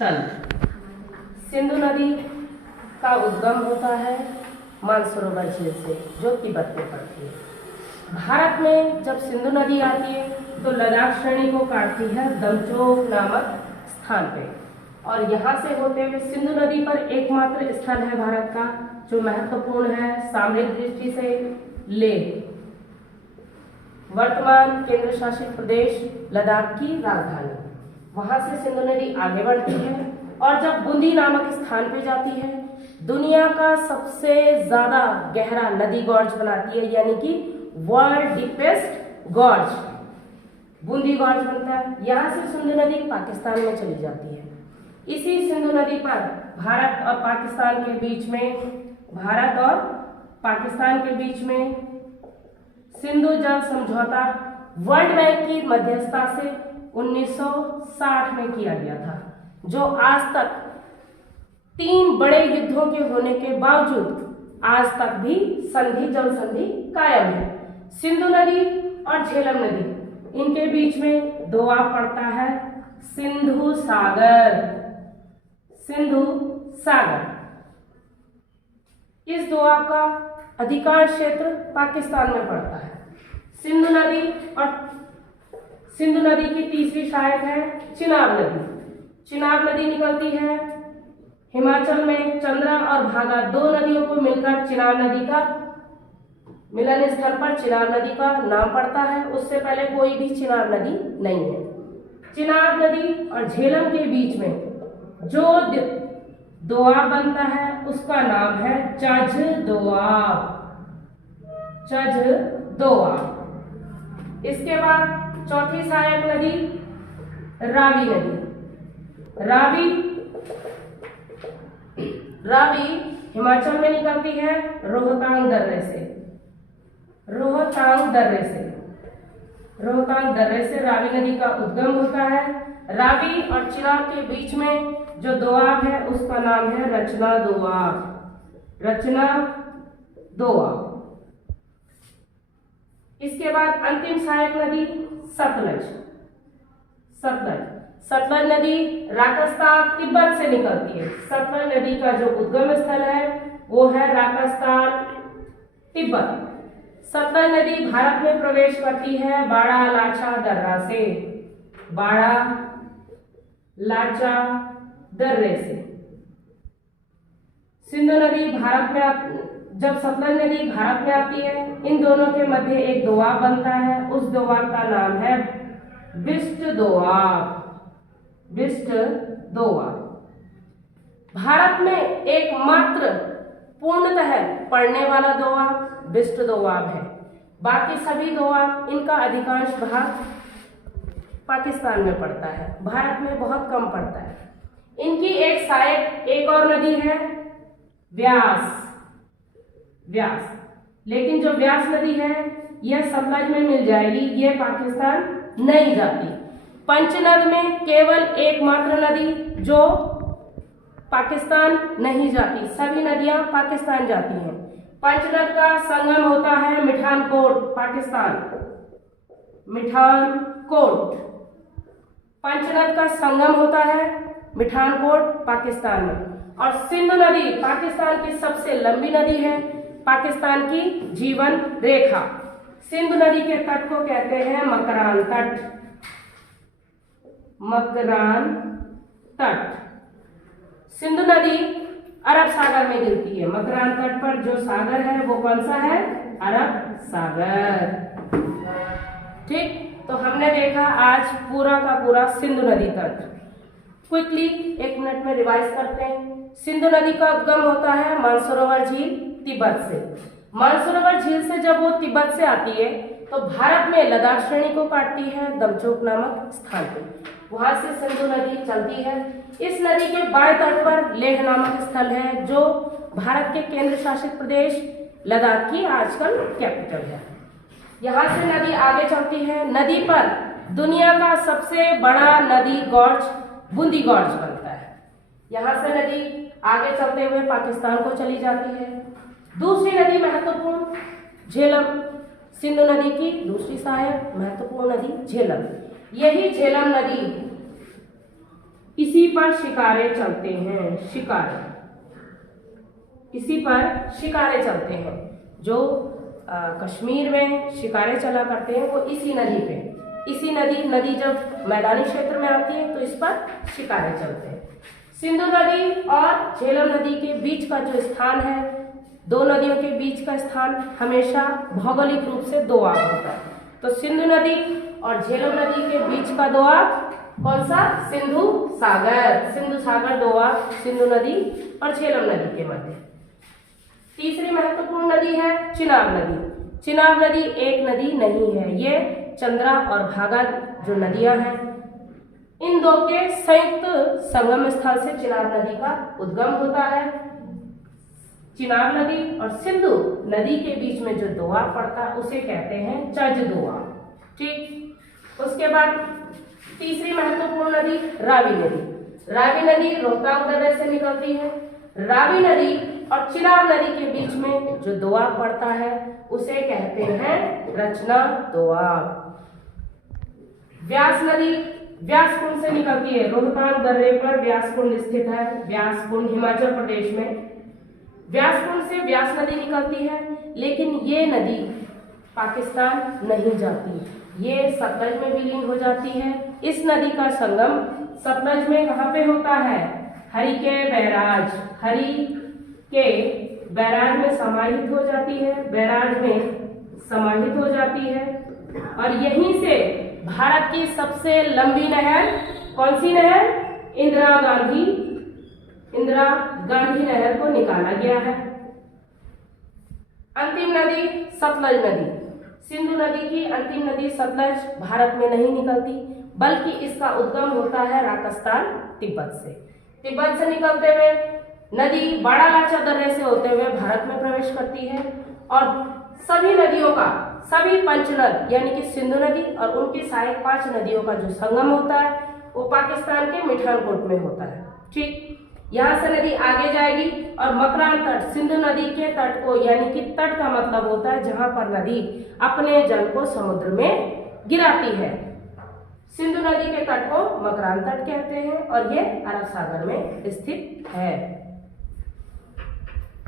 तंत्र। सिंधु नदी का उद्गम होता है मानसरोवर झील से, जो तिब्बत में पड़ती है। भारत में जब सिंधु नदी आती है तो लद्दाख श्रेणी को काटती है दमचोक नामक स्थान पे, और यहाँ से होते हुए सिंधु नदी पर एकमात्र स्थल है भारत का जो महत्वपूर्ण है सामरिक दृष्टि से, लेह, वर्तमान केंद्र शासित प्रदेश लद्दाख की राजधानी। वहां से सिंधु नदी आगे बढ़ती है और जब बूंदी नामक स्थान पे जाती है, दुनिया का सबसे ज्यादा गहरा नदी गॉर्ज बनाती है, यानी कि world deepest gorge Bundi gorge बनता है। यहाँ से सिंधु नदी पाकिस्तान में चली जाती है। इसी सिंधु नदी पर भारत और पाकिस्तान के बीच में सिंधु जल समझौता वर्ल्ड बैंक की मध्यस्थता से 1960 में किया गया था, जो आज तक 3 बड़े युद्धों के होने के बावजूद आज तक भी जल संधि कायम है। सिंधु नदी और झेलम नदी, इनके बीच में दोआब पड़ता है सिंधु सागर। इस दोआब का अधिकांश क्षेत्र पाकिस्तान में पड़ता है। सिंधु नदी की तीसरी सहायक है चिनाब नदी। चिनाब नदी निकलती है हिमाचल में चंद्रा और भागा, 2 नदियों को मिलकर चिनाब नदी का मिलन स्थल पर चिनाब नदी का नाम पड़ता है। उससे पहले कोई भी चिनाब नदी नहीं है। चिनाब नदी और झेलम के बीच में जो दोआब बनता है उसका नाम है चझ दोआब। इसके बाद चौथी सहायक नदी रावी नदी। रावी हिमाचल में निकलती है रोहतांग दर्रे से रावी नदी का उद्गम होता है। रावी और चिनाब के बीच में जो दोआब है उसका नाम है रचना दोआब। इसके बाद अंतिम सहायक नदी सतलज नदी राजस्थान तिब्बत से निकलती है। सतलज नदी का जो उद्गम स्थल है वो है राजस्थान तिब्बत। सतलज नदी भारत में प्रवेश करती है बाड़ा लाचा दर्रे से। सिंधु नदी जब सतलज नदी भारत में आती है, इन दोनों के मध्य एक दोआब बनता है। उस दोआब का नाम है बिस्ट दोआब। भारत में एकमात्र पूर्णतः पड़ने वाला दोआब बिस्ट दोआब है। बाकी सभी दोआब, इनका अधिकांश भाग पाकिस्तान में पड़ता है, भारत में बहुत कम पड़ता है। इनकी एक और नदी है व्यास। लेकिन जो व्यास नदी है यह सतलज में मिल जाएगी, ये पाकिस्तान नहीं जाती। पंचनद में केवल एकमात्र नदी जो पाकिस्तान नहीं जाती, सभी नदियां पाकिस्तान जाती हैं। पंचनद का संगम होता है मिठानकोट पंचनद का संगम होता है मिठानकोट पाकिस्तान में। और सिंधु नदी पाकिस्तान की सबसे लंबी नदी है, पाकिस्तान की जीवन रेखा। सिंधु नदी के तट को कहते हैं मकरान तट। सिंधु नदी अरब सागर में गिरती है। मकरान तट पर जो सागर है वो कौन सा है? अरब सागर। ठीक, तो हमने देखा आज पूरा का पूरा सिंधु नदी तट। क्विकली 1 मिनट में रिवाइज करते हैं। सिंधु नदी का उद्गम होता है मानसरोवर झील तिब्बत से। मानसरोवर झील से जब वो तिब्बत से आती है तो भारत में लद्दाख श्रेणी को काटती है दमचोक नामक स्थान पे। वहां से सिंधु नदी चलती है। इस नदी के बाएं तट पर लेह नामक स्थल है, जो भारत के केंद्र शासित प्रदेश लद्दाख की आजकल कैपिटल है। यहाँ से नदी आगे चलती है। नदी पर दुनिया का सबसे बड़ा नदी गॉर्ज बूंदी गॉर्ज बनता है। यहाँ से नदी आगे चलते हुए पाकिस्तान को चली जाती है। दूसरी नदी महत्वपूर्ण झेलम, सिंधु नदी की दूसरी सहायक महत्वपूर्ण नदी झेलम। यही झेलम नदी इसी पर शिकारे चलते हैं। शिकारे, इसी पर शिकारे चलते हैं। जो कश्मीर में शिकारे चला करते हैं वो इसी नदी पे, इसी नदी जब मैदानी क्षेत्र में आती है तो इस पर शिकारे चलते हैं। सिंधु नदी और झेलम नदी के बीच का जो स्थान है, दो नदियों के बीच का स्थान हमेशा भौगोलिक रूप से दोआब होता है। तो सिंधु नदी और झेलम नदी के बीच का दोआब कौन सा? सिंधु सागर। सिंधु सागर दोआब सिंधु नदी और झेलम नदी के मध्य। तीसरी महत्वपूर्ण नदी है चिनाब नदी। चिनाब नदी एक नदी नहीं है, ये चंद्रा और भागा जो नदियां हैं, इन दो के संयुक्त संगम स्थल से चिनाब नदी का उद्गम होता है। चिनाब नदी और सिंधु नदी के बीच में जो दोआब पड़ता है उसे कहते हैं चज दोआब। ठीक, उसके बाद तीसरी महत्वपूर्ण नदी रावी नदी। रावी नदी रोहतांग दर्रे से निकलती है। रावी नदी और चिनाब नदी के बीच में जो दोआब पड़ता है उसे कहते हैं रचना दोआब। व्यास नदी व्यासकुंड से निकलती है। रोहतांग दर्रे पर व्यासकुंड स्थित है। व्यासकुंड हिमाचल प्रदेश में। व्यासकुंड से व्यास नदी निकलती है, लेकिन ये नदी पाकिस्तान नहीं जाती, ये सतलज में विलीन हो जाती है। इस नदी का संगम सतलज में कहाँ पे होता है? हरि के बैराज, हरि के बैराज में समाहित हो जाती है, बैराज में समाहित हो जाती है। और यहीं से भारत की सबसे लंबी नहर कौन सी नहर? इंदिरा गांधी नहर को निकाला गया है। अंतिम नदी सतलज नदी। सिंधु नदी की अंतिम नदी सतलज भारत में नहीं निकलती, बल्कि इसका उद्गम होता है राजस्थान तिब्बत से। तिब्बत से निकलते हुए नदी बड़ा लाचा दर्रे से होते हुए भारत में प्रवेश करती है। और सभी नदियों का, सभी पंचनद यानी कि सिंधु नदी और उनकी सहायक 5 नदियों का जो संगम होता है वो पाकिस्तान के मिठानकोट में होता है। ठीक, यहाँ से नदी आगे जाएगी और मकरान तट, सिंधु नदी के तट को, यानी कि तट का मतलब होता है जहां पर नदी अपने जल को समुद्र में गिराती है। सिंधु नदी के तट को मकरान तट कहते हैं और ये अरब सागर में स्थित है।